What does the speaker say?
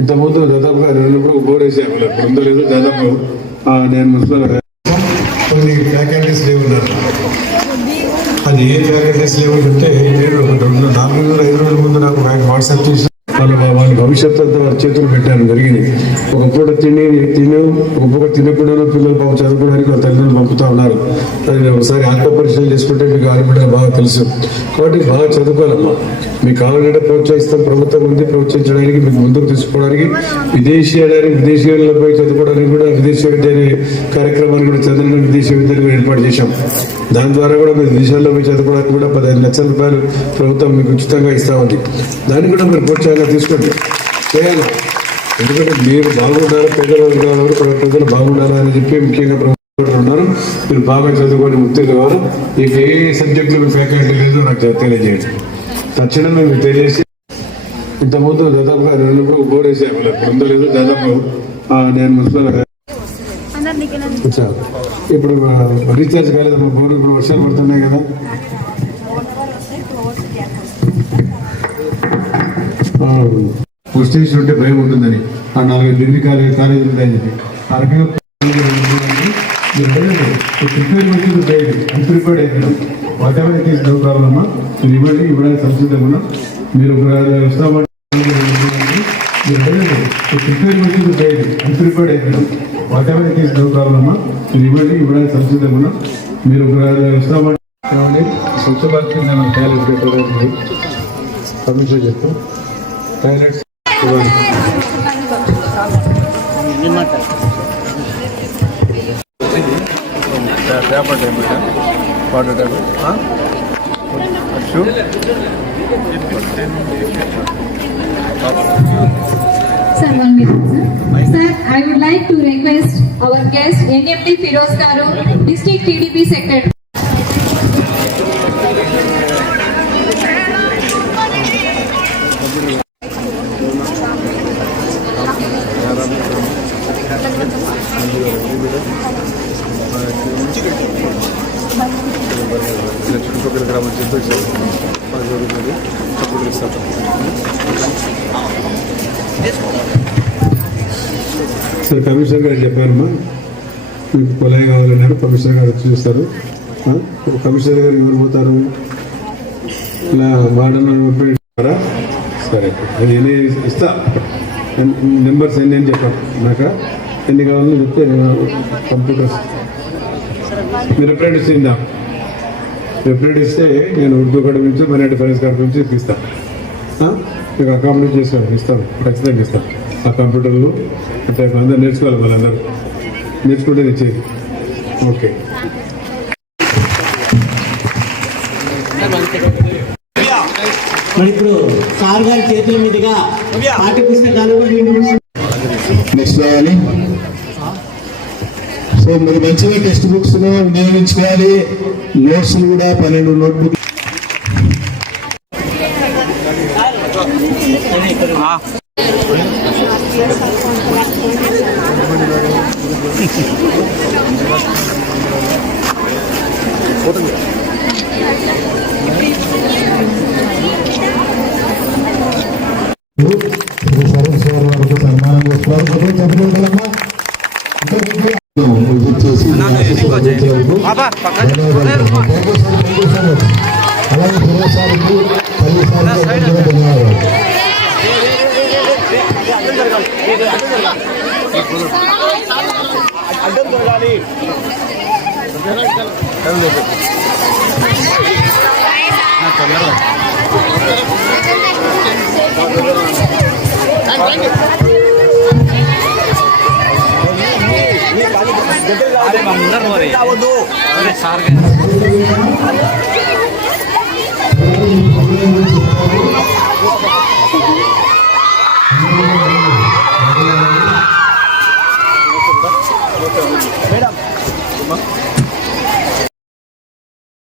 ఇంతకుముందు దాదాపుగా రెండు బోర్ వేసాము, ఇప్పుడు లేదు దాదాపు నేను మున్సిపల్ కొన్ని ఫ్యాకల్టీస్ లేవు ఉన్నారు. అది ఏ ఫ్యాకల్టీస్ లేవు అంటే నేను 4-5 రోజుల ముందు నాకు వాట్సాప్ చేసి వాళ్ళ భవిష్యత్తు అంతా వారి చేతులు పెట్టాను జరిగింది. ఒక పూట తిని ఒక పూట తినకుండా పిల్లలు బాగా చదువుకోవడానికి వాళ్ళ తల్లిదండ్రులు పంపుతా ఉన్నారు. ఒకసారి ఆత్మ పరిశీలన చేసుకుంటే మీకు ఆడబిడ్డలు బాగా తెలుసు. కాబట్టి బాగా చదువుకోవాలమ్మా. మీకు కావాలంటే ప్రోత్సహిస్తాం, ప్రభుత్వం ఉంది ప్రోత్సహించడానికి, మీకు ముందుకు తీసుకోవడానికి, విదేశీయాలపై చదువుకోవడానికి కూడా విదేశీ విద్య కార్యక్రమాన్ని కూడా చదవడానికి విదేశీ విద్యను ఏర్పాటు చేశాం. దాని ద్వారా కూడా మీరు విదేశాల్లో పోయి చదువుకోవడానికి కూడా 15 లక్షల రూపాయలు ప్రభుత్వం మీకు ఉచితంగా ఇస్తామండి. దాన్ని కూడా మీరు ప్రోత్సాహంగా తీసుకోండి, చేయాలి. ఎందుకంటే మీరు బాగుండాలి, ప్రజలు బాగుండాలి అని చెప్పి ముఖ్యంగా ప్రభుత్వం ఉన్నారు. మీరు బాగా చదువుకొని ముక్తులు కావాలి. మీకు ఏ సబ్జెక్టులో మీ ఫ్యాకల్టీ లేదో నాకు తెలియజేయండి. తక్షణం మేము తెలియజేసి ఇంతకుముందు దాదాపుగా రెండు బోర్ వేసాము, ఇప్పుడు లేదు దాదాపు నేను మున్సిపల్ ఇప్పుడు రీఛార్జ్ కాలేదమ్మా బోర్. ఇప్పుడు వర్షాలు పడుతున్నాయి కదా, స్టేషన్ ఉంటే భయం ఉంటుందని 4 డిగ్రీ కాలేజీలు ఉంటాయని చెప్పి ఆ రకంగా ప్రిపేర్డ్ అయిపోయినాం. Whatever it is no problem అమ్మా. మీరు ఇవ్వడానికి సంసిద్ధంగా ఉన్నాం. మీరు వస్తామంటే ప్రిపేర్డ్ అయిపోయినాం. Whatever it is no problem అమ్మా. మీరు ఇవ్వడానికి సంసిద్ధంగా ఉన్నాం. మీరు వస్తామంటే స్వచ్ఛ భారత్ టాయిలెట్ పెట్టడానికి పర్మిషన్ చెప్తాం. Toilets Sir, 1 minute, sir. Sir, I would like to request our guest NMD Firoz Garu, District TDP Secretary. చుట్టుపక్కల గ్రామం సార్ కమిషనర్ గారు చెప్పారమ్మా, మీకు పొలాయి కావాలన్నారు. కమిషనర్ గారు చూస్తారు. కమిషనర్ గారు ఎవరు పోతారు? ఇలా వాడన్నారా? సరే, అది ఎన్ని ఇస్తా, నెంబర్స్ ఎన్ని అని చెప్పారు. నాకు ఎన్ని కావాలని చెప్తే కంప్యూటర్స్ మీరు రిప్రజెంట్ ఇస్తుందా? రిప్రజెంట్ ఇస్తే నేను ఉర్దూ అకాడమీ నుంచి మైనారిటీ ఫైనాన్స్ కార్డు నుంచి ఇప్పిస్తాను. మీకు అకామిడేట్ చేసుకోండి, ఇస్తాను, ఖచ్చితంగా ఇస్తాను. ఆ కంప్యూటర్లు అంటే అందరూ నేర్చుకోవాలి, వాళ్ళందరూ నేర్చుకుంటే ఇచ్చేది. ఓకే, మరి ఇప్పుడు సార్ గారి చేతుల మీదుగా పాఠ్య పుస్తకాలు నెక్స్ట్ రావాలి. సో మీరు మంచిగా టెక్స్ట్ బుక్స్ వినియోగించుకోవాలి. నోట్స్ కూడా 12 నోట్బుక్. సన్మానం చేస్తున్నారు. అలాగే సార్